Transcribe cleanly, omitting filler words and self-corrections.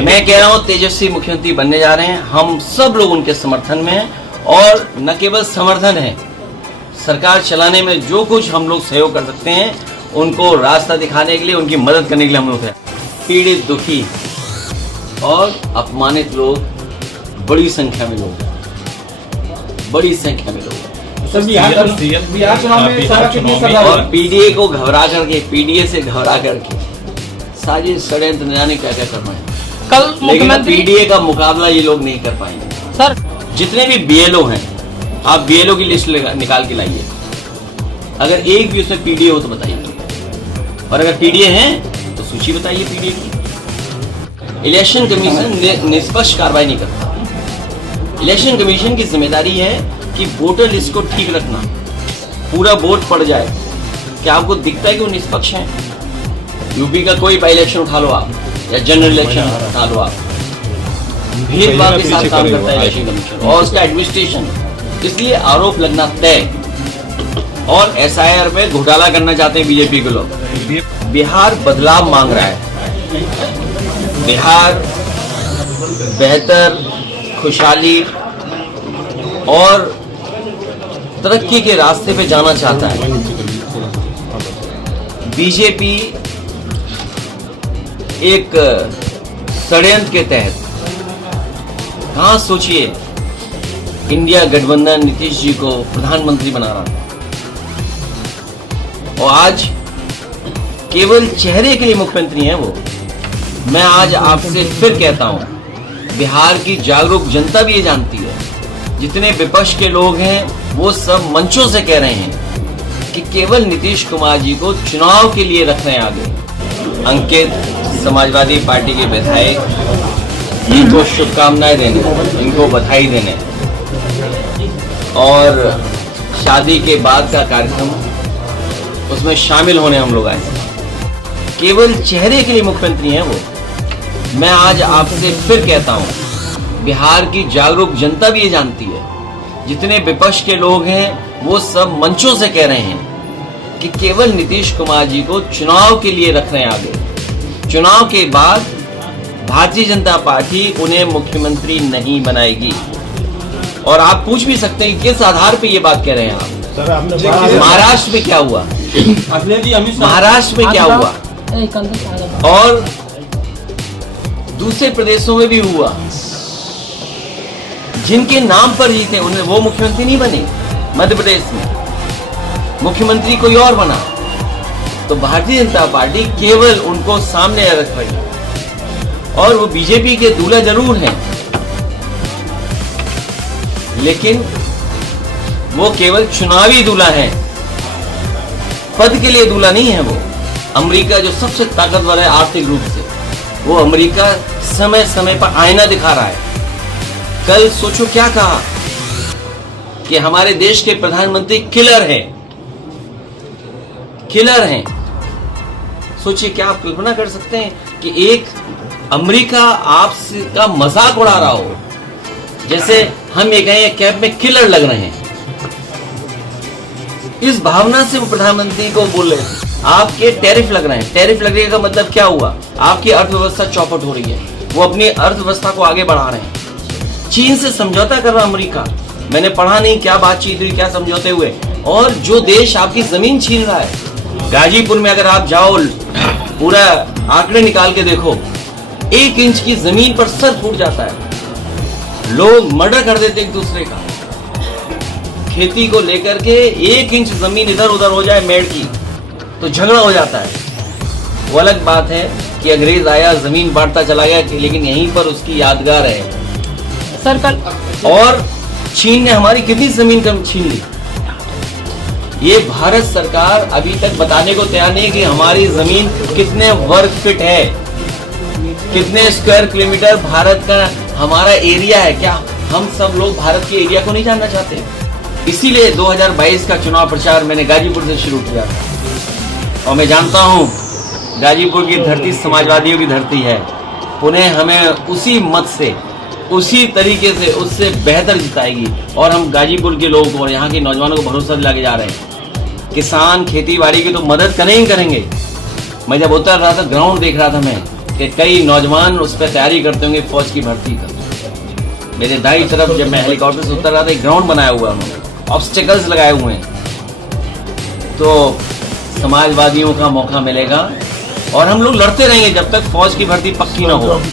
मैं कह रहा हूँ तेजस्वी मुख्यमंत्री बनने जा रहे हैं। हम सब लोग उनके समर्थन में हैं और न केवल समर्थन है, सरकार चलाने में जो कुछ हम लोग सहयोग कर सकते हैं उनको रास्ता दिखाने के लिए, उनकी मदद करने के लिए हम लोग हैं। पीड़ित, दुखी और अपमानित लोग बड़ी संख्या में लोग हैं, बड़ी संख्या में लोग हैं। बिहार चुनाव में और पीडीए को घबरा करके, पीडीए से घबरा करके साजिश, षड्यंत्र न जाने क्या क्या करना है। कल मुख्यमंत्री पीडीए का मुकाबला ये लोग नहीं कर पाएंगे। सर, जितने भी बीएलओ हैं, आप बीएलओ की लिस्ट निकाल के लाइए, अगर एक भी उसमें पीडीए हो तो बताइए, और अगर पीडीए हैं तो सूची बताइए पीडीए की। इलेक्शन कमीशन निष्पक्ष कार्रवाई नहीं करता। इलेक्शन कमीशन की जिम्मेदारी है कि वोटर लिस्ट को ठीक रखना, पूरा वोट पड़ जाए। क्या आपको दिखता है कि वो निष्पक्ष है? यूपी का कोई बाई इलेक्शन उठा लो आप, या जनरल इलेक्शन उठा लो आप, भेदभाव के साथ काम करता है इलेक्शन कमीशन और उसका एडमिनिस्ट्रेशन। इसलिए आरोप लगना तय। और एसआईआर में घोटाला करना चाहते हैं बीजेपी के लोग। बिहार बदलाव मांग रहा है। बिहार बेहतर, खुशहाली और तरक्की के रास्ते पे जाना चाहता है। बीजेपी एक षड्यंत्र के तहत, हाँ सोचिए, इंडिया गठबंधन नीतीश जी को प्रधानमंत्री बना रहा है, और आज केवल चेहरे के लिए मुख्यमंत्री हैं वो। मैं आज आपसे फिर कहता हूं, बिहार की जागरूक जनता भी ये जानती है, जितने विपक्ष के लोग हैं वो सब मंचों से कह रहे हैं कि केवल नीतीश कुमार जी को चुनाव के लिए रख रहे हैं आगे। अंकित, समाजवादी पार्टी के विधायक, इनको शुभकामनाएं देने, इनको बधाई देने, और शादी के बाद का कार्यक्रम उसमें शामिल होने हम लोग आए। केवल चेहरे के लिए मुख्यमंत्री हैं वो। मैं आज आपसे फिर कहता हूं, बिहार की जागरूक जनता भी ये जानती है, जितने विपक्ष के लोग हैं वो सब मंचों से कह रहे हैं कि केवल नीतीश कुमार जी को चुनाव के लिए रख रहे हैं आगे। चुनाव के बाद भारतीय जनता पार्टी उन्हें मुख्यमंत्री नहीं बनाएगी। और आप पूछ भी सकते हैं किस आधार पे ये बात कह रहे हैं आप। महाराष्ट्र में क्या हुआ, महाराष्ट्र में क्या हुआ, और दूसरे प्रदेशों में भी हुआ। जिनके नाम पर जीते उन्हें वो मुख्यमंत्री नहीं बने। मध्य प्रदेश में मुख्यमंत्री कोई और बना, तो भारतीय जनता पार्टी केवल उनको सामने रख रही। और वो बीजेपी के दूल्हा जरूर हैं, लेकिन वो केवल चुनावी दूल्हा हैं, पद के लिए दूल्हा नहीं है वो। अमेरिका जो सबसे ताकतवर है आर्थिक रूप से, वो अमेरिका समय समय पर आईना दिखा रहा है। कल सोचो क्या कहा कि हमारे देश के प्रधानमंत्री किलर हैं, किलर हैं। सोचिए, क्या आप कल्पना कर सकते हैं कि एक अमेरिका आपका मजाक उड़ा रहा हो, जैसे हम ये कहें कैब में किलर लग रहे हैं। इस भावना से वो प्रधानमंत्री को बोल रहे हैं आपके टैरिफ लग रहे हैं। टैरिफ लगने का मतलब क्या हुआ? आपकी अर्थव्यवस्था चौपट हो रही है। वो अपनी अर्थव्यवस्था को आगे बढ़ा रहे हैं। चीन से समझौता कर रहा अमेरिका। मैंने पढ़ा नहीं क्या बातचीत हुई, क्या समझौते हुए। और जो देश आपकी जमीन छीन रहा है, गाजीपुर में अगर आप जाओ, पूरा आंकड़े निकाल के देखो, 1 इंच की जमीन पर सर फूट जाता है। लोग मर्डर कर देते एक दूसरे का। खेती को लेकर के 1 इंच जमीन इधर उधर हो जाए मेड़ की तो झगड़ा हो जाता है। वो अलग बात है कि अंग्रेज आया, जमीन बांटता चला गया, लेकिन यहीं पर उसकी यादगार है। सर, कल और चीन ने हमारी कितनी जमीन कम छीन ली। ये भारत सरकार अभी तक बताने को तैयार नहीं कि हमारी जमीन कितने वर्ग फीट है, कितने स्क्वायर किलोमीटर भारत का हमारा एरिया है। क्या हम सब लोग भारत के एरिया को नहीं जानना चाहते? इसीलिए 2022 का चुनाव प्रचार मैंने गाजीपुर से शुरू किया था। और मैं जानता हूं गाजीपुर की धरती समाजवादियों की धरती है। उन्हें हमें उसी मत से, उसी तरीके से, उससे बेहतर जिताएगी। और हम गाजीपुर के लोगों को और यहाँ के नौजवानों को भरोसा दिला के जा रहे हैं। किसान खेती बाड़ी की तो मदद करें ही करेंगे। मैं जब उतर रहा था, ग्राउंड देख रहा था मैं, कि कई नौजवान उस पर तैयारी करते होंगे फौज की भर्ती का। मेरे दाई तरफ जब मैं हेलीकॉप्टर से उतर रहा था, एक ग्राउंड बनाया हुआ है उन्होंने, ऑब्स्टेकल्स लगाए हुए हैं। तो समाजवादियों का मौका मिलेगा और हम लोग लड़ते रहेंगे जब तक फौज की भर्ती पक्की ना हो।